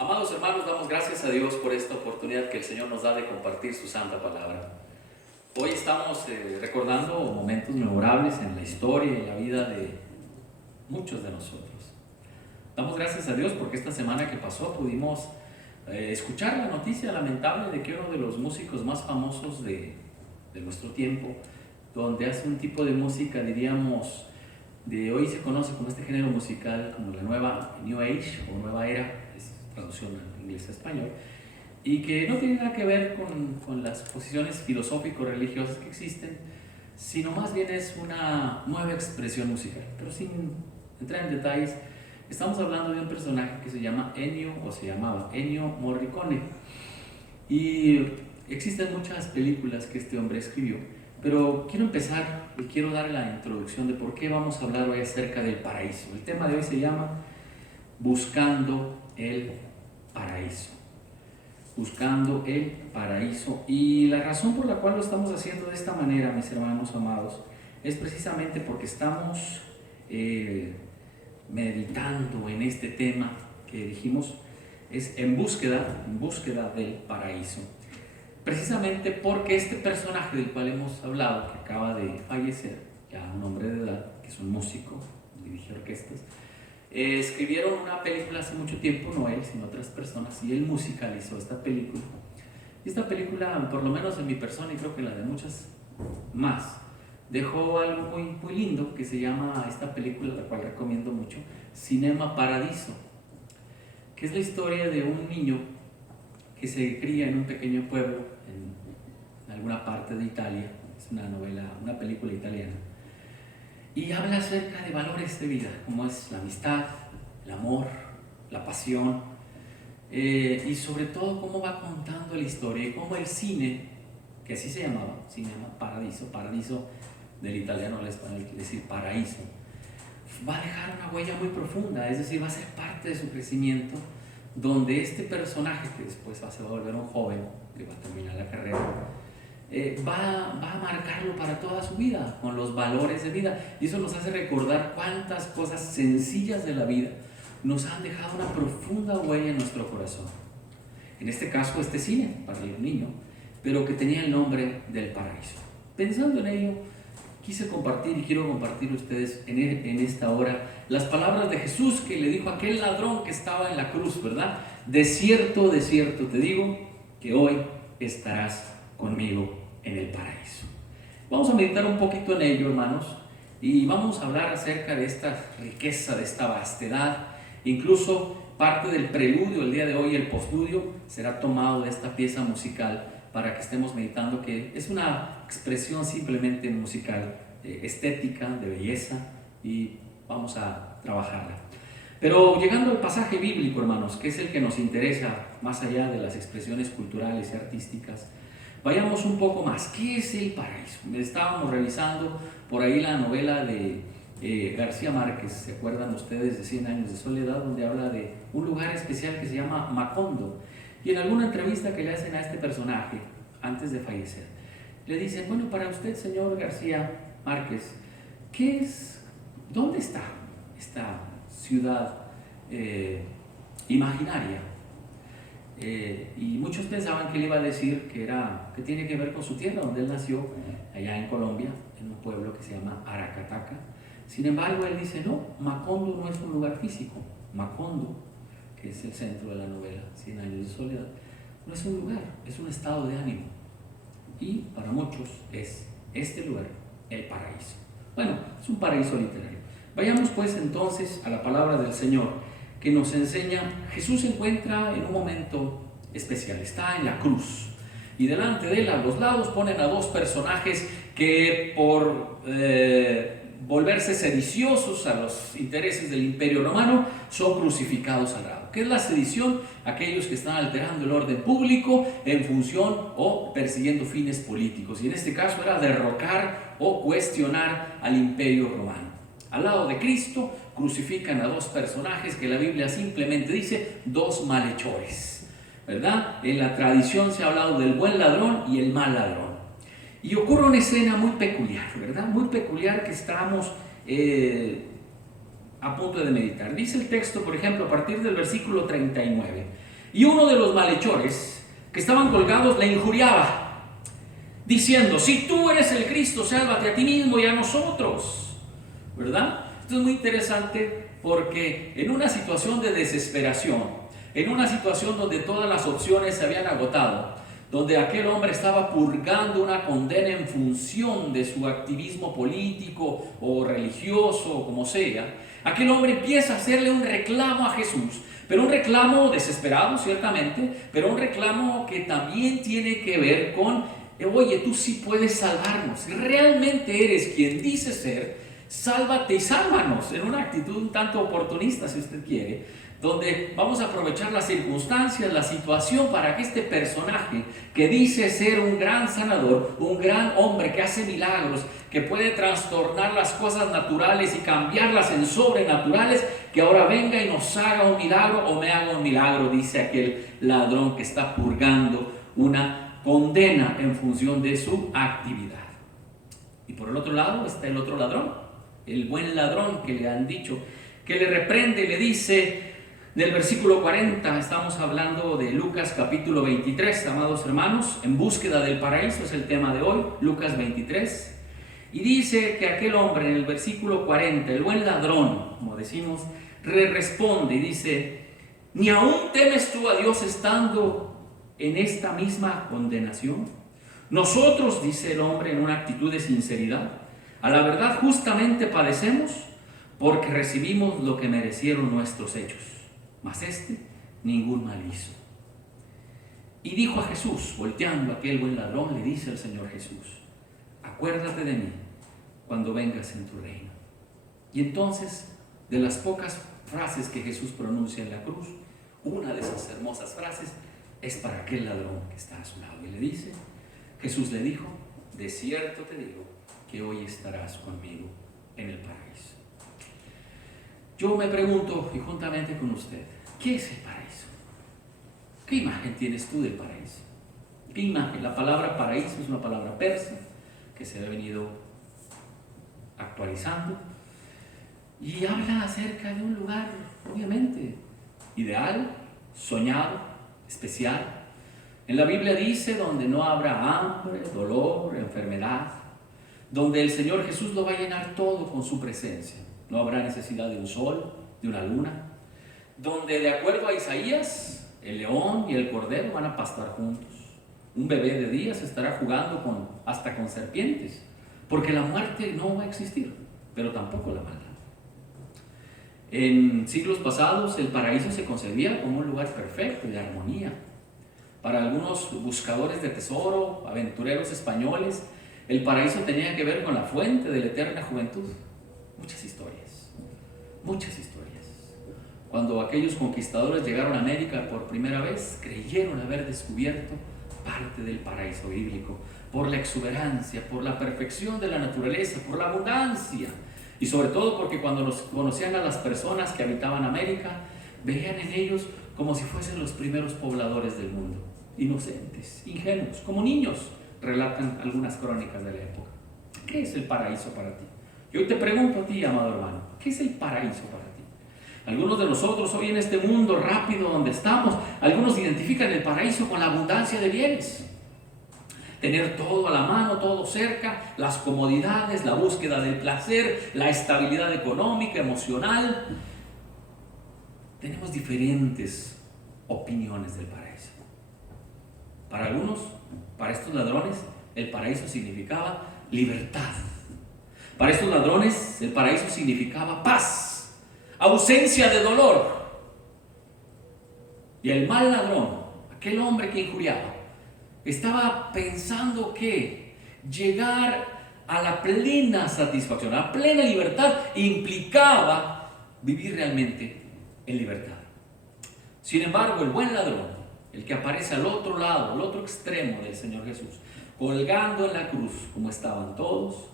Amados hermanos, damos gracias a Dios por esta oportunidad que el Señor nos da de compartir su santa palabra. Hoy estamos recordando momentos memorables en la historia y en la vida de muchos de nosotros. Damos gracias a Dios porque esta semana que pasó pudimos escuchar la noticia lamentable de que uno de los músicos más famosos de nuestro tiempo, donde hace un tipo de música, diríamos, de hoy se conoce como este género musical como la nueva New Age o nueva era, es traducción en inglés a español, y que no tiene nada que ver con las posiciones filosófico-religiosas que existen, sino más bien es una nueva expresión musical. Pero sin entrar en detalles, estamos hablando de un personaje que se llama Ennio, o se llamaba Ennio Morricone, y existen muchas películas que este hombre escribió, pero quiero empezar y quiero dar la introducción de por qué vamos a hablar hoy acerca del paraíso. El tema de hoy se llama Buscando el paraíso. Buscando el paraíso. Y la razón por la cual lo estamos haciendo de esta manera, mis hermanos amados, es precisamente porque estamos meditando en este tema que dijimos, es en búsqueda del paraíso. Precisamente porque este personaje del cual hemos hablado, que acaba de fallecer, ya un hombre de edad, que es un músico, dirige orquestas, escribieron una película hace mucho tiempo, no él, sino otras personas, y él musicalizó esta película. Y esta película, por lo menos en mi persona y creo que en la de muchas más, dejó algo muy lindo que se llama esta película, la cual recomiendo mucho, Cinema Paradiso, que es la historia de un niño que se cría en un pequeño pueblo en alguna parte de Italia. Es una novela, una película italiana, y habla acerca de valores de vida, como es la amistad, el amor, la pasión, y sobre todo cómo va contando la historia y cómo el cine, que así se llamaba, Cinema Paradiso, paradiso del italiano al español quiere decir paraíso, va a dejar una huella muy profunda, es decir, va a ser parte de su crecimiento, donde este personaje, que después va a volver un joven, que va a terminar la carrera, va a marcarlo para toda su vida, con los valores de vida. Y eso nos hace recordar cuántas cosas sencillas de la vida nos han dejado una profunda huella en nuestro corazón. En este caso, este cine, para el niño, pero que tenía el nombre del paraíso. Pensando en ello, quise compartir y quiero compartir a ustedes en esta hora las palabras de Jesús que le dijo a aquel ladrón que estaba en la cruz, ¿verdad? De cierto te digo que hoy estarás conmigo en el paraíso. Vamos a meditar un poquito en ello, hermanos, y vamos a hablar acerca de esta riqueza, de esta vastedad. Incluso parte del preludio el día de hoy, el postludio, será tomado de esta pieza musical para que estemos meditando, que es una expresión simplemente musical, estética, de belleza, y vamos a trabajarla. Pero llegando al pasaje bíblico, hermanos, que es el que nos interesa más allá de las expresiones culturales y artísticas, vayamos un poco más. ¿Qué es el paraíso? Estábamos revisando por ahí la novela de García Márquez, ¿se acuerdan ustedes de 100 años de soledad? Donde habla de un lugar especial que se llama Macondo. Y en alguna entrevista que le hacen a este personaje antes de fallecer, le dicen, bueno, para usted, señor García Márquez, ¿dónde está esta ciudad imaginaria? Y muchos pensaban que él iba a decir que tiene que ver con su tierra, donde él nació, allá en Colombia, en un pueblo que se llama Aracataca. Sin embargo, él dice, no, Macondo no es un lugar físico. Macondo, que es el centro de la novela 100 años de soledad, no es un lugar, es un estado de ánimo. Y para muchos es este lugar el paraíso. Bueno, es un paraíso literario. Vayamos pues entonces a la palabra del Señor, que nos enseña. Jesús se encuentra en un momento especial, está en la cruz, y delante de él, a los lados, ponen a dos personajes que por volverse sediciosos a los intereses del Imperio Romano, son crucificados al lado. ¿Qué es la sedición? Aquellos que están alterando el orden público en función o persiguiendo fines políticos, y en este caso era derrocar o cuestionar al Imperio Romano. Al lado de Cristo crucifican a dos personajes que la Biblia simplemente dice dos malhechores, ¿verdad? En la tradición se ha hablado del buen ladrón y el mal ladrón. Y ocurre una escena muy peculiar, ¿verdad? Muy peculiar que estamos a punto de meditar. Dice el texto, por ejemplo, a partir del versículo 39. Y uno de los malhechores que estaban colgados le injuriaba, diciendo: si tú eres el Cristo, sálvate a ti mismo y a nosotros. ¿Verdad? Esto es muy interesante porque en una situación de desesperación, en una situación donde todas las opciones se habían agotado, donde aquel hombre estaba purgando una condena en función de su activismo político o religioso o como sea, aquel hombre empieza a hacerle un reclamo a Jesús, pero un reclamo desesperado ciertamente, pero un reclamo que también tiene que ver con: oye, tú sí puedes salvarnos, si realmente eres quien dices ser, sálvate y sálvanos, en una actitud un tanto oportunista, si usted quiere, donde vamos a aprovechar las circunstancias, la situación, para que este personaje que dice ser un gran sanador, un gran hombre que hace milagros, que puede trastornar las cosas naturales y cambiarlas en sobrenaturales, que ahora venga y nos haga un milagro o me haga un milagro, dice aquel ladrón que está purgando una condena en función de su actividad. Y por el otro lado está el otro ladrón, el buen ladrón, que le han dicho, que le reprende y le dice, del versículo 40, estamos hablando de Lucas capítulo 23, amados hermanos, en búsqueda del paraíso es el tema de hoy, Lucas 23, y dice que aquel hombre en el versículo 40, el buen ladrón, como decimos, responde y dice: ¿ni aún temes tú a Dios estando en esta misma condenación? Nosotros, dice el hombre en una actitud de sinceridad, a la verdad justamente padecemos porque recibimos lo que merecieron nuestros hechos, mas ningún mal hizo. Y dijo a Jesús, volteando a aquel buen ladrón, le dice el Señor Jesús: acuérdate de mí cuando vengas en tu reino. Y entonces, de las pocas frases que Jesús pronuncia en la cruz, una de esas hermosas frases es para aquel ladrón que está a su lado. Y le dice, Jesús le dijo: de cierto te digo que hoy estarás conmigo en el paraíso. Yo me pregunto, y juntamente con usted, ¿qué es el paraíso? ¿Qué imagen tienes tú del paraíso? ¿Qué imagen? La palabra paraíso es una palabra persa que se ha venido actualizando y habla acerca de un lugar, obviamente, ideal, soñado, especial. En la Biblia dice: donde no habrá hambre, dolor, enfermedad, donde el Señor Jesús lo va a llenar todo con su presencia. No habrá necesidad de un sol, de una luna, donde, de acuerdo a Isaías, el león y el cordero van a pastar juntos. Un bebé de días estará jugando hasta con serpientes, porque la muerte no va a existir, pero tampoco la maldad. En siglos pasados el paraíso se concebía como un lugar perfecto de armonía. Para algunos buscadores de tesoro, aventureros españoles, el paraíso tenía que ver con la fuente de la eterna juventud. Muchas historias, muchas historias. Cuando aquellos conquistadores llegaron a América por primera vez, creyeron haber descubierto parte del paraíso bíblico, por la exuberancia, por la perfección de la naturaleza, por la abundancia, y sobre todo porque cuando conocían a las personas que habitaban América, veían en ellos como si fuesen los primeros pobladores del mundo, inocentes, ingenuos, como niños, relatan algunas crónicas de la época. ¿Qué es el paraíso para ti? Yo te pregunto a ti, amado hermano, ¿qué es el paraíso para ti? Algunos de nosotros hoy en este mundo rápido donde estamos, algunos identifican el paraíso con la abundancia de bienes. Tener todo a la mano, todo cerca, las comodidades, la búsqueda del placer, la estabilidad económica, emocional. Tenemos diferentes opiniones del paraíso. Para algunos, para estos ladrones, el paraíso significaba libertad. Para estos ladrones, el paraíso significaba paz, ausencia de dolor. Y el mal ladrón, aquel hombre que injuriaba, estaba pensando que llegar a la plena satisfacción, a la plena libertad, implicaba vivir realmente en libertad. Sin embargo, el buen ladrón, el que aparece al otro lado, al otro extremo del Señor Jesús, colgando en la cruz como estaban todos,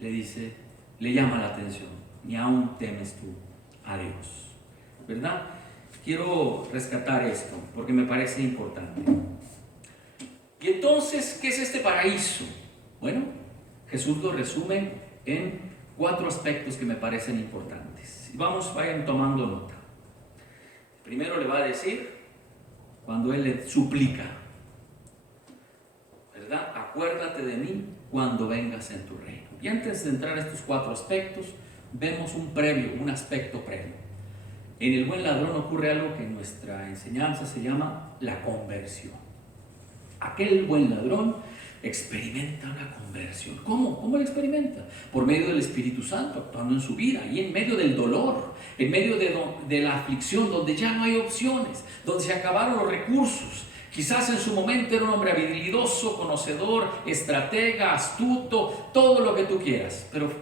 le dice, le llama la atención: ni aún temes tú a Dios. ¿Verdad? Quiero rescatar esto porque me parece importante. Y entonces, ¿qué es este paraíso? Bueno, Jesús lo resume en 4 aspectos que me parecen importantes. Y vayan tomando nota. Primero le va a decir cuando él le suplica, ¿verdad? Acuérdate de mí cuando vengas en tu reino. Y antes de entrar a estos 4 aspectos, vemos un aspecto previo. En el buen ladrón ocurre algo que en nuestra enseñanza se llama la conversión. Aquel buen ladrón experimenta una conversión. ¿Cómo? ¿Cómo lo experimenta? Por medio del Espíritu Santo actuando en su vida, y en medio del dolor, en medio de la aflicción, donde ya no hay opciones, donde se acabaron los recursos. Quizás en su momento era un hombre habilidoso, conocedor, estratega, astuto, todo lo que tú quieras, pero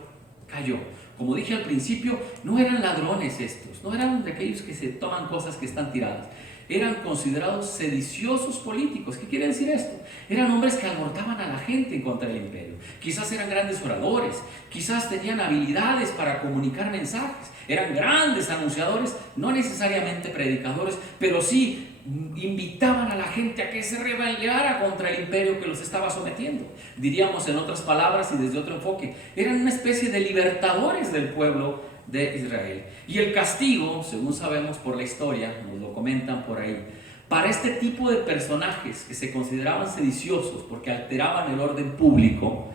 cayó. Como dije al principio, no eran ladrones estos, no eran de aquellos que se toman cosas que están tiradas. Eran considerados sediciosos políticos. ¿Qué quiere decir esto? Eran hombres que albortaban a la gente en contra del imperio. Quizás eran grandes oradores, quizás tenían habilidades para comunicar mensajes, eran grandes anunciadores, no necesariamente predicadores, pero sí invitaban a la gente a que se rebelara contra el imperio que los estaba sometiendo. Diríamos en otras palabras y desde otro enfoque, eran una especie de libertadores del pueblo de Israel. Y el castigo, según sabemos por la historia, nos lo comentan por ahí, para este tipo de personajes que se consideraban sediciosos porque alteraban el orden público,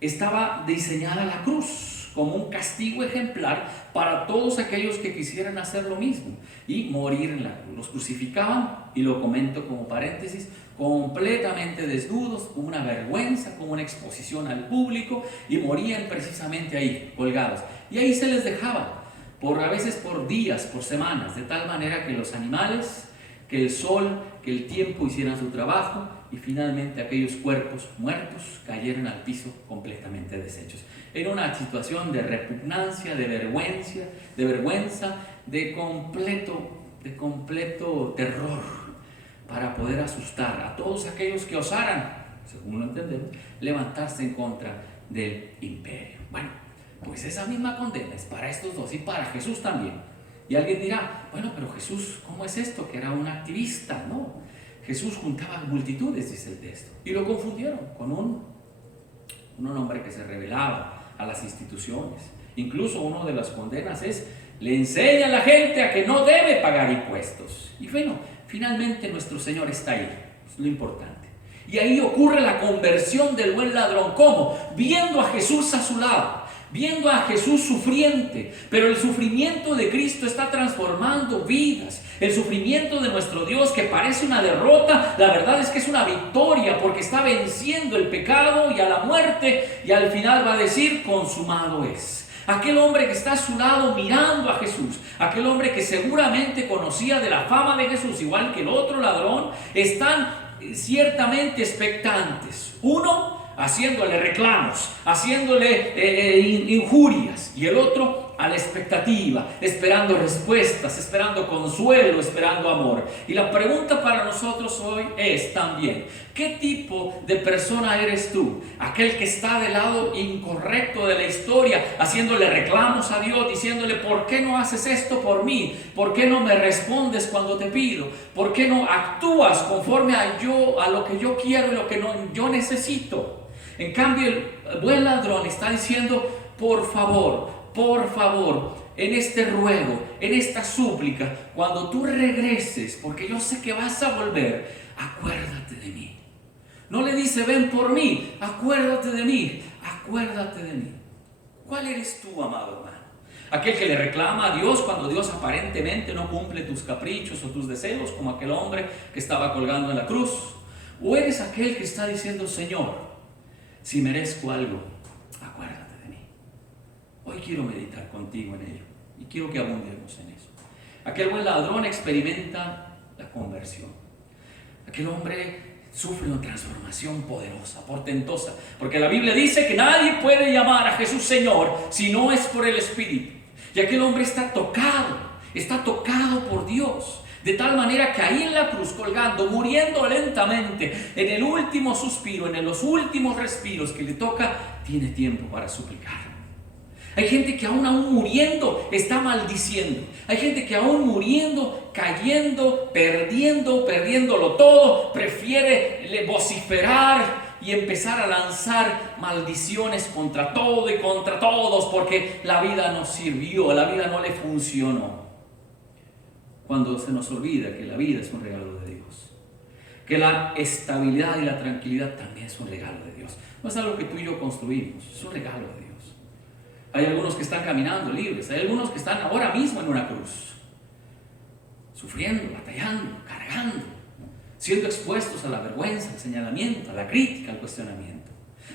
estaba diseñada la cruz como un castigo ejemplar para todos aquellos que quisieran hacer lo mismo y morir en la cruz. Los crucificaban, y lo comento como paréntesis, completamente desnudos, con una vergüenza, con una exposición al público, y morían precisamente ahí, colgados. Y ahí se les dejaba, a veces por días, por semanas, de tal manera que los animales, que el sol, que el tiempo hicieran su trabajo, y finalmente aquellos cuerpos muertos cayeron al piso completamente deshechos. Era una situación de repugnancia, de vergüenza, de completo terror, para poder asustar a todos aquellos que osaran, según lo entendemos, levantarse en contra del imperio. Bueno, pues esa misma condena es para estos dos y para Jesús también. Y alguien dirá, bueno, pero Jesús, ¿cómo es esto? Que era un activista. No, Jesús juntaba multitudes, dice el texto, y lo confundieron con un hombre que se rebelaba a las instituciones. Incluso una de las condenas es, le enseña a la gente a que no debe pagar impuestos. Y bueno, finalmente nuestro Señor está ahí, es lo importante. Y ahí ocurre la conversión del buen ladrón. ¿Cómo? Viendo a Jesús a su lado, viendo a Jesús sufriente, pero el sufrimiento de Cristo está transformando vidas. El sufrimiento de nuestro Dios, que parece una derrota, la verdad es que es una victoria, porque está venciendo el pecado y a la muerte, y al final va a decir, consumado es. Aquel hombre que está a su lado mirando a Jesús, aquel hombre que seguramente conocía de la fama de Jesús, igual que el otro ladrón, están ciertamente expectantes. Uno haciéndole reclamos, haciéndole injurias, y el otro a la expectativa, esperando respuestas, esperando consuelo, esperando amor. Y la pregunta para nosotros hoy es también, ¿qué tipo de persona eres tú? Aquel que está del lado incorrecto de la historia, haciéndole reclamos a Dios, diciéndole, ¿por qué no haces esto por mí? ¿Por qué no me respondes cuando te pido? ¿Por qué no actúas conforme a lo que yo quiero y lo que yo necesito? En cambio, el buen ladrón está diciendo, por favor, en este ruego, en esta súplica, cuando tú regreses, porque yo sé que vas a volver, acuérdate de mí. No le dice, ven por mí, acuérdate de mí, acuérdate de mí. ¿Cuál eres tú, amado hermano? Aquel que le reclama a Dios cuando Dios aparentemente no cumple tus caprichos o tus deseos, como aquel hombre que estaba colgando en la cruz. ¿O eres aquel que está diciendo, Señor, si merezco algo, acuérdate? Hoy quiero meditar contigo en ello y quiero que abundemos en eso. Aquel buen ladrón experimenta la conversión. Aquel hombre sufre una transformación poderosa, portentosa, porque la Biblia dice que nadie puede llamar a Jesús Señor si no es por el Espíritu. Y aquel hombre está tocado por Dios, de tal manera que ahí en la cruz, colgando, muriendo lentamente, en el último suspiro, en los últimos respiros que le toca, tiene tiempo para suplicar. Hay gente que aún muriendo está maldiciendo. Hay gente que aún muriendo, cayendo, perdiéndolo todo, prefiere vociferar y empezar a lanzar maldiciones contra todo y contra todos, porque la vida no sirvió, la vida no le funcionó. cuando se nos olvida que la vida es un regalo de Dios, que la estabilidad y la tranquilidad también es un regalo de Dios. No es algo que tú y yo construimos, es un regalo de Dios. Hay algunos que están caminando libres, hay algunos que están ahora mismo en una cruz, sufriendo, batallando, cargando, siendo expuestos a la vergüenza, al señalamiento, a la crítica, al cuestionamiento.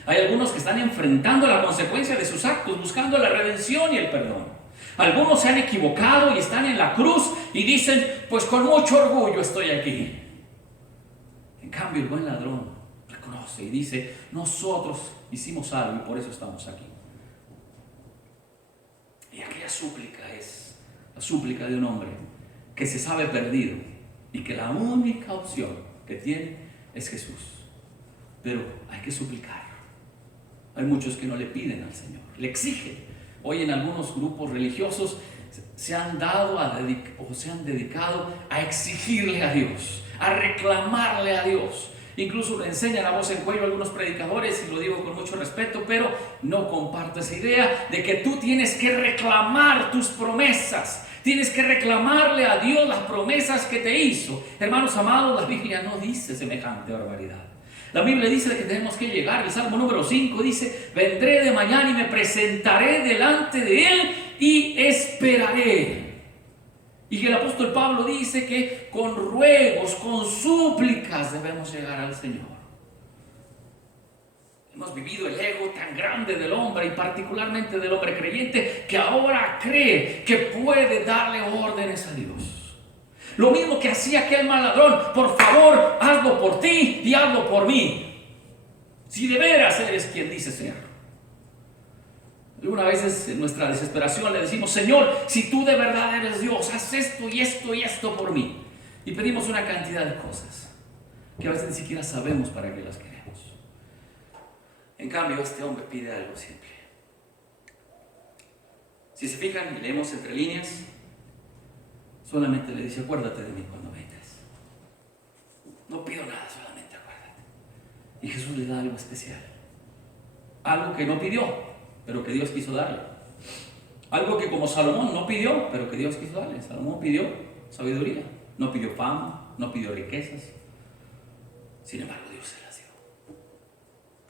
Hay algunos que están enfrentando la consecuencia de sus actos, buscando la redención y el perdón. Algunos se han equivocado y están en la cruz y dicen, pues con mucho orgullo estoy aquí. En cambio, el buen ladrón reconoce y dice, nosotros hicimos algo y por eso estamos aquí. Y aquella súplica es la súplica de un hombre que se sabe perdido y que la única opción que tiene es Jesús. Pero hay que suplicar. Hay muchos que no le piden al Señor, le exigen. Hoy en algunos grupos religiosos se han dedicado a exigirle a Dios, a reclamarle a Dios. Incluso le enseñan a voz en cuello a algunos predicadores, y lo digo con mucho respeto, pero no comparto esa idea de que tú tienes que reclamar tus promesas. Tienes que reclamarle a Dios las promesas que te hizo. Hermanos amados, la Biblia no dice semejante barbaridad. La Biblia dice que tenemos que llegar. El Salmo número 5 dice, vendré de mañana y me presentaré delante de Él y esperaré. Y que el apóstol Pablo dice que con ruegos, con súplicas debemos llegar al Señor. Hemos vivido el ego tan grande del hombre y particularmente del hombre creyente que ahora cree que puede darle órdenes a Dios. Lo mismo que hacía aquel mal ladrón, por favor, hazlo por ti y hazlo por mí. Si de veras eres quien dice ser. Algunas veces en nuestra desesperación le decimos, Señor, si tú de verdad eres Dios, haz esto y esto y esto por mí. Y pedimos una cantidad de cosas que a veces ni siquiera sabemos para qué las queremos. En cambio, este hombre pide algo simple. Si se fijan y leemos entre líneas, solamente le dice, acuérdate de mí cuando vengas. No pido nada, solamente acuérdate. Y Jesús le da algo especial. Algo que no pidió, pero que Dios quiso darle. Algo que como Salomón no pidió, pero que Dios quiso darle. Salomón pidió sabiduría, no pidió fama, no pidió riquezas. Sin embargo, Dios se las dio.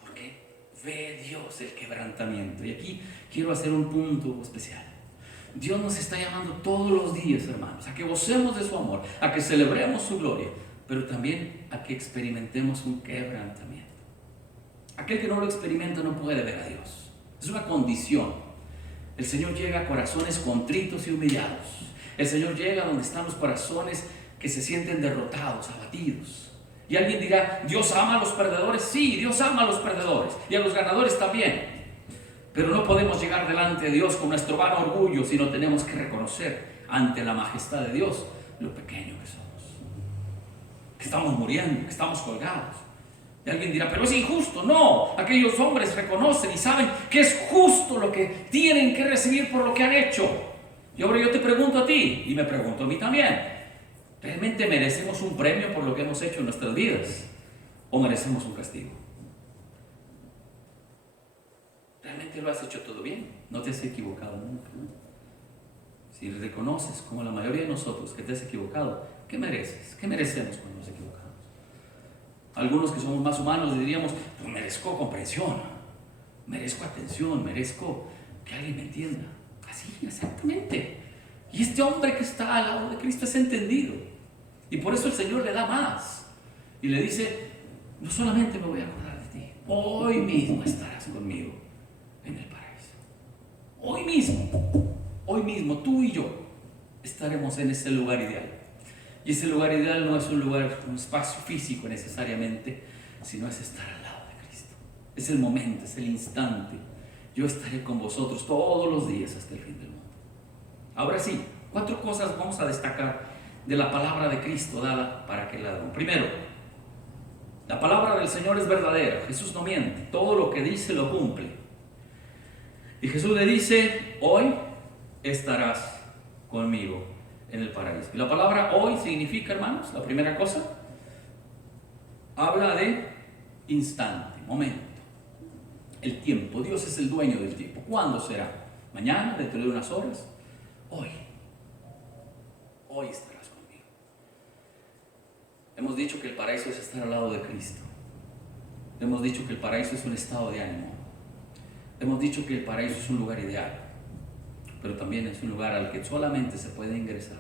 ¿Por qué? Ve Dios el quebrantamiento. Y aquí quiero hacer un punto especial. Dios nos está llamando todos los días, hermanos, a que gocemos de su amor, a que celebremos su gloria, pero también a que experimentemos un quebrantamiento. Aquel que no lo experimenta no puede ver a Dios. Es una condición. El Señor llega a corazones contritos y humillados. El Señor llega donde están los corazones que se sienten derrotados, abatidos. Y alguien dirá, ¿Dios ama a los perdedores? Sí, Dios ama a los perdedores y a los ganadores también. Pero no podemos llegar delante de Dios con nuestro vano orgullo, sino tenemos que reconocer ante la majestad de Dios lo pequeño que somos. Que estamos muriendo, que estamos colgados. Y alguien dirá, pero es injusto. No, aquellos hombres reconocen y saben que es justo lo que tienen que recibir por lo que han hecho. Y ahora yo te pregunto a ti, y me pregunto a mí también, ¿realmente merecemos un premio por lo que hemos hecho en nuestras vidas? ¿O merecemos un castigo? ¿Realmente lo has hecho todo bien? No te has equivocado nunca, ¿no? Si reconoces, como la mayoría de nosotros, que te has equivocado, ¿qué mereces? ¿Qué merecemos cuando nos equivocamos? Algunos que somos más humanos diríamos, pues merezco comprensión, merezco atención, merezco que alguien me entienda. Así, exactamente. Y este hombre que está al lado de Cristo es entendido. Y por eso el Señor le da más. Y le dice, no solamente me voy a acordar de ti, hoy mismo estarás conmigo en el paraíso. Hoy mismo, tú y yo estaremos en ese lugar ideal. Y ese lugar ideal no es un lugar, un espacio físico necesariamente, sino es estar al lado de Cristo. Es el momento, es el instante. Yo estaré con vosotros todos los días hasta el fin del mundo. Ahora sí, 4 cosas vamos a destacar de la palabra de Cristo dada para aquel ladrón. Primero, la palabra del Señor es verdadera. Jesús no miente, todo lo que dice lo cumple. Y Jesús le dice, hoy estarás conmigo en el paraíso. Y la palabra hoy significa, hermanos, la primera cosa, habla de instante, momento, el tiempo. Dios es el dueño del tiempo. ¿Cuándo será? ¿Mañana? ¿Dentro de unas horas? Hoy estarás conmigo. Hemos dicho que el paraíso es estar al lado de Cristo. Hemos dicho que el paraíso es un estado de ánimo. Hemos dicho que el paraíso es un lugar ideal, pero también es un lugar al que solamente se puede ingresar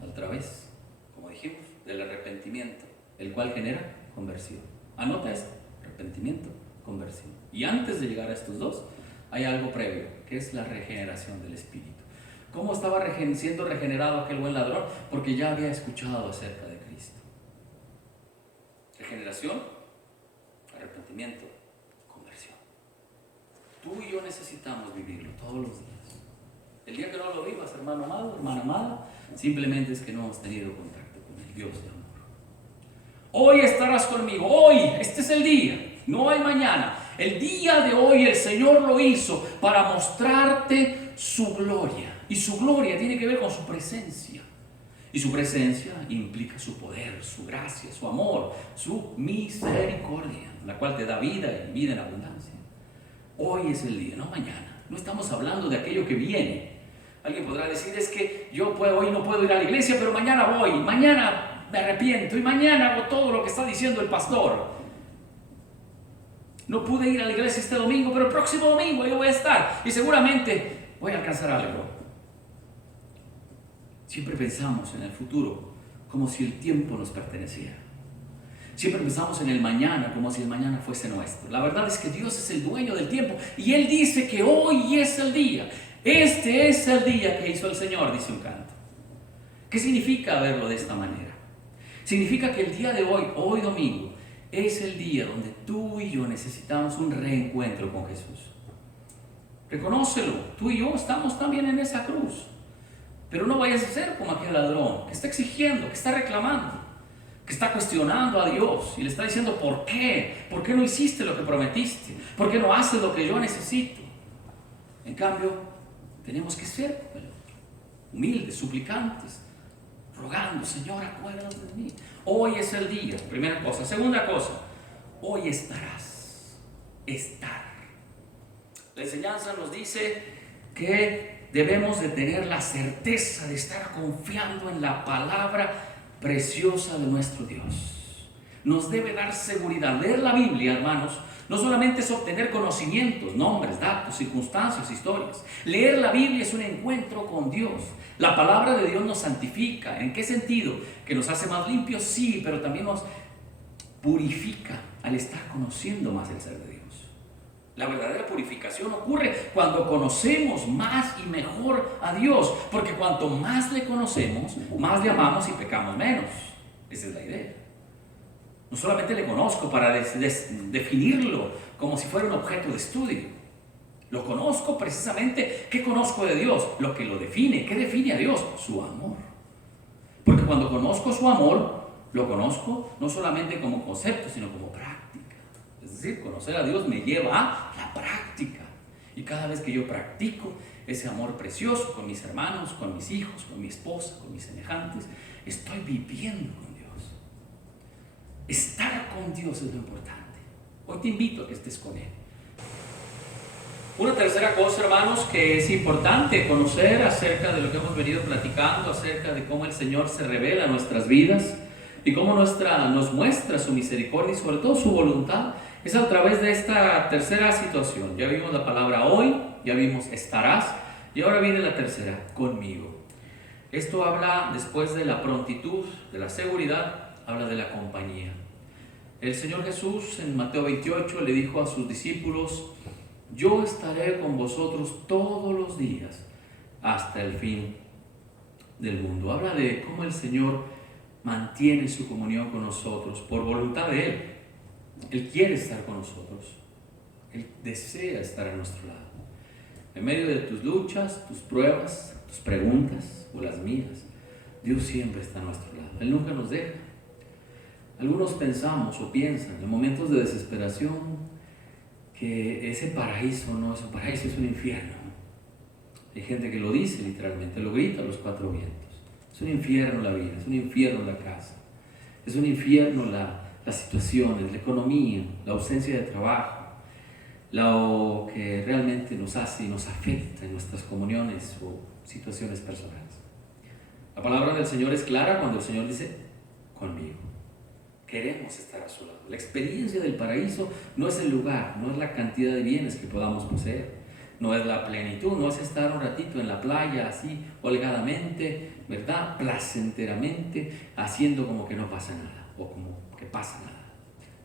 a través, como dijimos, del arrepentimiento, el cual genera conversión. Anota esto: arrepentimiento, conversión. Y antes de llegar a estos dos, hay algo previo, que es la regeneración del espíritu. ¿Cómo estaba siendo regenerado aquel buen ladrón? Porque ya había escuchado acerca de Cristo. Regeneración, arrepentimiento, conversión. Tú y yo necesitamos vivirlo todos los días. El día que no lo vivas, hermano amado, hermana amada, simplemente es que no hemos tenido contacto con el Dios de amor. Hoy estarás conmigo, hoy, este es el día, no hay mañana. El día de hoy el Señor lo hizo para mostrarte su gloria. Y su gloria tiene que ver con su presencia. Y su presencia implica su poder, su gracia, su amor, su misericordia, la cual te da vida y vida en abundancia. Hoy es el día, no mañana. No estamos hablando de aquello que viene. Alguien podrá decir: es que hoy no puedo ir a la iglesia, pero mañana voy, mañana me arrepiento y mañana hago todo lo que está diciendo el pastor. No pude ir a la iglesia este domingo, pero el próximo domingo yo voy a estar y seguramente voy a alcanzar algo. Siempre pensamos en el futuro como si el tiempo nos perteneciera. Siempre pensamos en el mañana como si el mañana fuese nuestro. La verdad es que Dios es el dueño del tiempo y Él dice que hoy es el día. Este es el día que hizo el Señor, dice un canto. ¿Qué significa verlo de esta manera? Significa que el día de hoy domingo, es el día donde tú y yo necesitamos un reencuentro con Jesús. Reconócelo, tú y yo estamos también en esa cruz. Pero no vayas a ser como aquel ladrón que está exigiendo, que está reclamando, que está cuestionando a Dios y le está diciendo: ¿por qué? ¿Por qué no hiciste lo que prometiste? ¿Por qué no haces lo que yo necesito? En cambio, tenemos que ser humildes, suplicantes, rogando: Señor, acuérdate de mí. Hoy es el día, primera cosa. Segunda cosa, hoy estarás. Estar. La enseñanza nos dice que debemos de tener la certeza de estar confiando en la palabra preciosa de nuestro Dios. Nos debe dar seguridad. Leer la Biblia, hermanos, no solamente es obtener conocimientos, nombres, datos, circunstancias, historias. Leer la Biblia es un encuentro con Dios. La palabra de Dios nos santifica. ¿En qué sentido? Que nos hace más limpios, sí, pero también nos purifica al estar conociendo más el ser de Dios. La verdadera purificación ocurre cuando conocemos más y mejor a Dios, porque cuanto más le conocemos, más le amamos y pecamos menos. Esa es la idea. No solamente le conozco para definirlo como si fuera un objeto de estudio. Lo conozco precisamente. ¿Qué conozco de Dios? Lo que lo define. ¿Qué define a Dios? Su amor. Porque cuando conozco su amor, lo conozco no solamente como concepto, sino como práctica. Es decir, conocer a Dios me lleva a la práctica. Y cada vez que yo practico ese amor precioso con mis hermanos, con mis hijos, con mi esposa, con mis semejantes, estoy viviendo con Dios. Estar con Dios es lo importante. Hoy te invito a que estés con Él. Una tercera cosa, hermanos, que es importante conocer acerca de lo que hemos venido platicando, acerca de cómo el Señor se revela en nuestras vidas y cómo nos muestra su misericordia y sobre todo su voluntad, es a través de esta tercera situación. Ya vimos la palabra hoy, ya vimos estarás, y ahora viene la tercera, conmigo. Esto habla, después de la prontitud, de la seguridad, habla de la compañía. El Señor Jesús en Mateo 28 le dijo a sus discípulos: yo estaré con vosotros todos los días hasta el fin del mundo. Habla de cómo el Señor mantiene su comunión con nosotros por voluntad de Él. Él quiere estar con nosotros. Él desea estar a nuestro lado. En medio de tus luchas, tus pruebas, tus preguntas o las mías, Dios siempre está a nuestro lado. Él nunca nos deja. Algunos pensamos o piensan en momentos de desesperación que ese paraíso no es un paraíso, es un infierno. Hay gente que lo dice literalmente, lo grita a los cuatro vientos. Es un infierno la vida, es un infierno la casa, es un infierno las situaciones, la economía, la ausencia de trabajo, lo que realmente nos hace y nos afecta en nuestras comuniones o situaciones personales. La palabra del Señor es clara cuando el Señor dice: conmigo. queremos estar a su lado. La experiencia del paraíso no es el lugar, no es la cantidad de bienes que podamos poseer, no es la plenitud, no es estar un ratito en la playa así holgadamente, ¿verdad? Placenteramente, haciendo como que no pasa nada o como que pasa nada,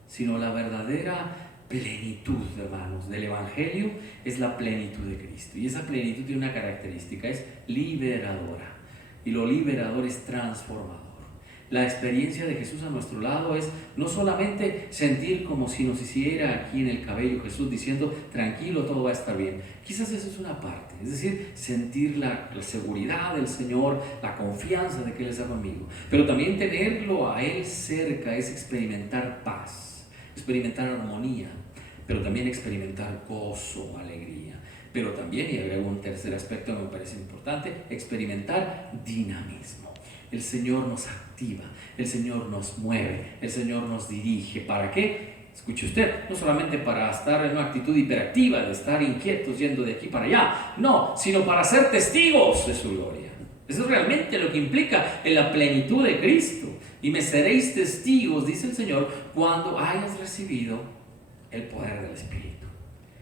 sino la verdadera plenitud, hermanos, del Evangelio es la plenitud de Cristo. Y esa plenitud tiene una característica, es liberadora. Y lo liberador es transformador. La experiencia de Jesús a nuestro lado es no solamente sentir como si nos hiciera aquí en el cabello Jesús diciendo, tranquilo, todo va a estar bien. Quizás eso es una parte, es decir, sentir la seguridad del Señor, la confianza de que Él está conmigo. Pero también tenerlo a Él cerca es experimentar paz, experimentar armonía, pero también experimentar gozo, alegría. Pero también, y agrego un tercer aspecto que me parece importante, experimentar dinamismo. El Señor nos activa, el Señor nos mueve, el Señor nos dirige. ¿Para qué? Escuche usted, no solamente para estar en una actitud hiperactiva, de estar inquietos yendo de aquí para allá, no, sino para ser testigos de su gloria. Eso es realmente lo que implica en la plenitud de Cristo. Y me seréis testigos, dice el Señor, cuando hayas recibido el poder del Espíritu.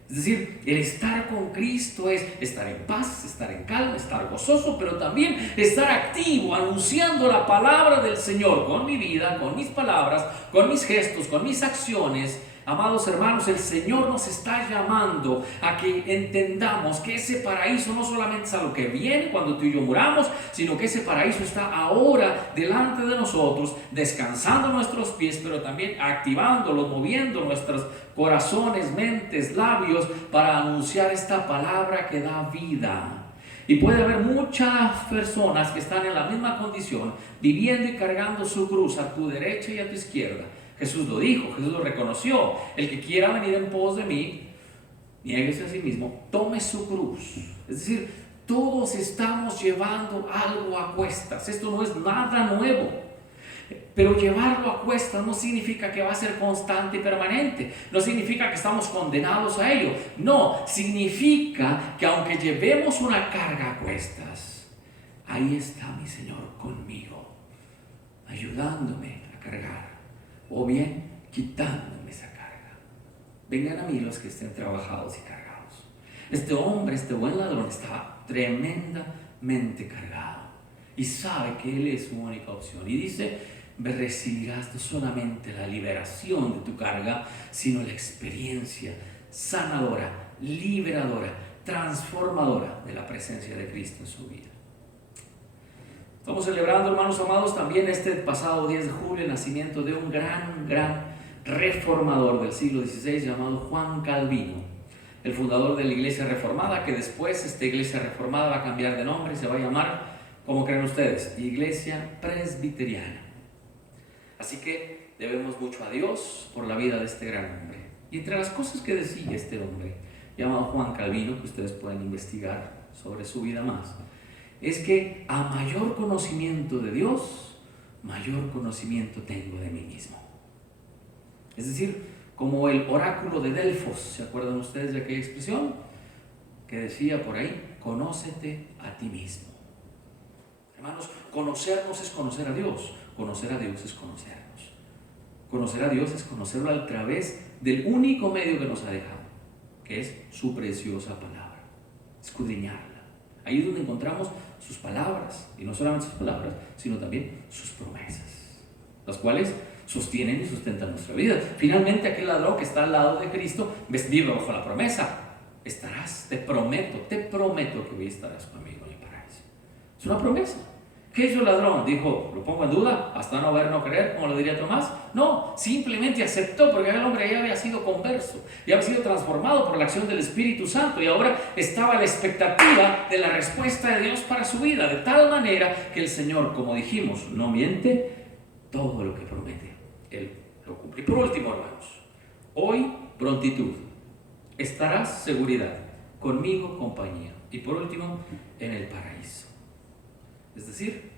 Es decir, el estar con Cristo es estar en paz, estar en calma, estar gozoso, pero también estar activo, anunciando la palabra del Señor con mi vida, con mis palabras, con mis gestos, con mis acciones. Amados hermanos, el Señor nos está llamando a que entendamos que ese paraíso no solamente es a lo que viene cuando tú y yo muramos, sino que ese paraíso está ahora delante de nosotros, descansando nuestros pies, pero también activándolos, moviendo nuestros corazones, mentes, labios para anunciar esta palabra que da vida. Y puede haber muchas personas que están en la misma condición, viviendo y cargando su cruz a tu derecha y a tu izquierda. Jesús lo dijo, Jesús lo reconoció. El que quiera venir en pos de mí, niéguese a sí mismo, tome su cruz. Es decir, todos estamos llevando algo a cuestas. Esto no es nada nuevo. Pero llevarlo a cuestas no significa que va a ser constante y permanente. No significa que estamos condenados a ello. No, significa que aunque llevemos una carga a cuestas, ahí está mi Señor conmigo, ayudándome a cargar. O bien quitándome esa carga. Vengan a mí los que estén trabajados y cargados. Este hombre, este buen ladrón, estaba tremendamente cargado y sabe que Él es su única opción. Y dice, recibirás no solamente la liberación de tu carga, sino la experiencia sanadora, liberadora, transformadora de la presencia de Cristo en su vida. Estamos celebrando, hermanos amados, también este pasado 10 de julio el nacimiento de un gran reformador del siglo XVI llamado Juan Calvino, el fundador de la Iglesia Reformada, que después esta Iglesia Reformada va a cambiar de nombre y se va a llamar, ¿cómo creen ustedes? Iglesia Presbiteriana. Así que debemos mucho a Dios por la vida de este gran hombre. Y entre las cosas que decía este hombre, llamado Juan Calvino, que ustedes pueden investigar sobre su vida más, es que a mayor conocimiento de Dios, mayor conocimiento tengo de mí mismo. Es decir, como el oráculo de Delfos, ¿se acuerdan ustedes de aquella expresión? Que decía por ahí, conócete a ti mismo. Hermanos, conocernos es conocer a Dios, conocer a Dios es conocernos. Conocer a Dios es conocerlo a través del único medio que nos ha dejado, que es su preciosa palabra, escudriñarla. Ahí es donde encontramos sus palabras, y no solamente sus palabras, sino también sus promesas, las cuales sostienen y sustentan nuestra vida. Finalmente, aquel ladrón que está al lado de Cristo vive bajo la promesa: estarás, te prometo que hoy estarás conmigo en el paraíso. Es una promesa. ¿Qué hizo el ladrón? Dijo, ¿lo pongo en duda? ¿Hasta no ver, no creer? Como lo diría Tomás. No, simplemente aceptó, porque el hombre ya había sido converso, ya había sido transformado por la acción del Espíritu Santo, y ahora estaba a la expectativa de la respuesta de Dios para su vida, de tal manera que el Señor, como dijimos, no miente, todo lo que promete, Él lo cumple. Y por último, hermanos, hoy prontitud, estarás seguridad, conmigo compañía, y por último, en el paraíso. Es decir,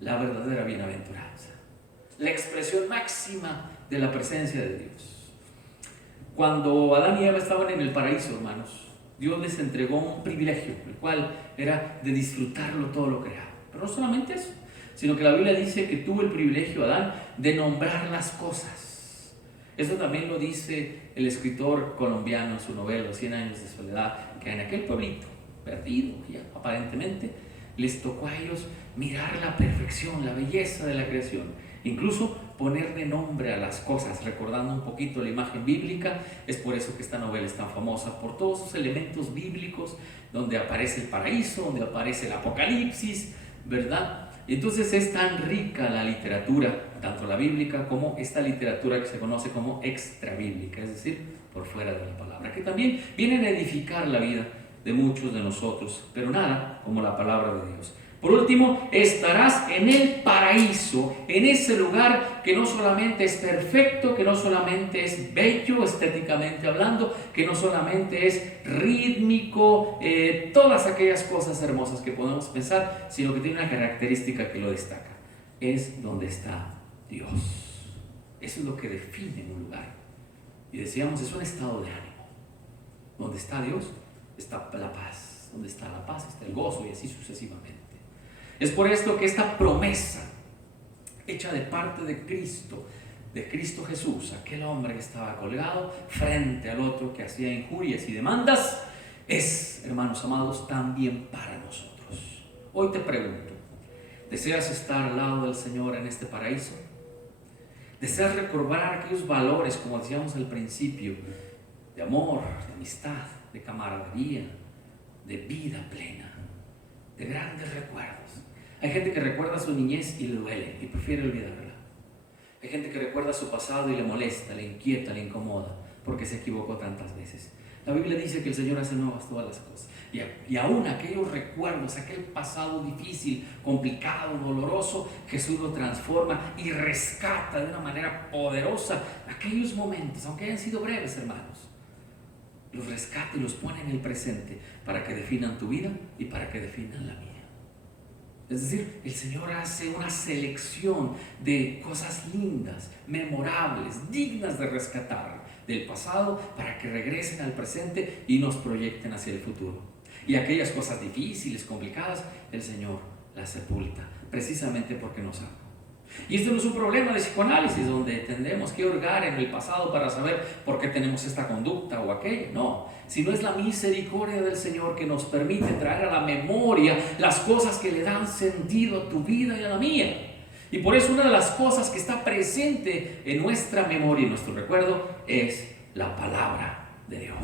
la verdadera bienaventuranza, la expresión máxima de la presencia de Dios. Cuando Adán y Eva estaban en el paraíso, hermanos, Dios les entregó un privilegio, el cual era de disfrutarlo todo lo creado. Pero no solamente eso, sino que la Biblia dice que tuvo el privilegio, Adán, de nombrar las cosas. Eso también lo dice el escritor colombiano en su novela Los 100 años de soledad, que en aquel pueblito, perdido ya, aparentemente, les tocó a ellos mirar la perfección, la belleza de la creación, incluso ponerle nombre a las cosas, recordando un poquito la imagen bíblica. Es por eso que esta novela es tan famosa, por todos esos elementos bíblicos, donde aparece el paraíso, donde aparece el apocalipsis, ¿verdad? Y entonces es tan rica la literatura, tanto la bíblica como esta literatura que se conoce como extrabíblica, es decir, por fuera de la palabra, que también vienen a edificar la vida de muchos de nosotros, pero nada como la palabra de Dios. Por último, estarás en el paraíso, en ese lugar que no solamente es perfecto, que no solamente es bello estéticamente hablando, que no solamente es rítmico, todas aquellas cosas hermosas que podemos pensar, sino que tiene una característica que lo destaca: es donde está Dios. Eso es lo que define un lugar. Y decíamos, es un estado de ánimo. Donde está Dios está la paz, donde está la paz está el gozo, y así sucesivamente. Es por esto que esta promesa hecha de parte de Cristo Jesús, aquel hombre que estaba colgado frente al otro que hacía injurias y demandas, es, hermanos amados, también para nosotros. Hoy te pregunto, ¿deseas estar al lado del Señor en este paraíso? ¿Deseas recobrar aquellos valores, como decíamos al principio, de amor, de amistad, de camaradería, de vida plena, de grandes recuerdos? Hay gente que recuerda su niñez y le duele y prefiere olvidarla. Hay gente que recuerda su pasado y le molesta, le inquieta, le incomoda, porque se equivocó tantas veces. La Biblia dice que el Señor hace nuevas todas las cosas. Y aún aquellos recuerdos, aquel pasado difícil, complicado, doloroso, Jesús lo transforma y rescata de una manera poderosa aquellos momentos, aunque hayan sido breves, hermanos. Los rescata y los pone en el presente para que definan tu vida y para que definan la mía. Es decir, el Señor hace una selección de cosas lindas, memorables, dignas de rescatar del pasado para que regresen al presente y nos proyecten hacia el futuro. Y aquellas cosas difíciles, complicadas, el Señor las sepulta, precisamente porque nos ama. Y este no es un problema de psicoanálisis donde tendremos que hurgar en el pasado para saber por qué tenemos esta conducta o aquella, no, sino es la misericordia del Señor que nos permite traer a la memoria las cosas que le dan sentido a tu vida y a la mía. Y por eso una de las cosas que está presente en nuestra memoria y en nuestro recuerdo es la palabra de Dios.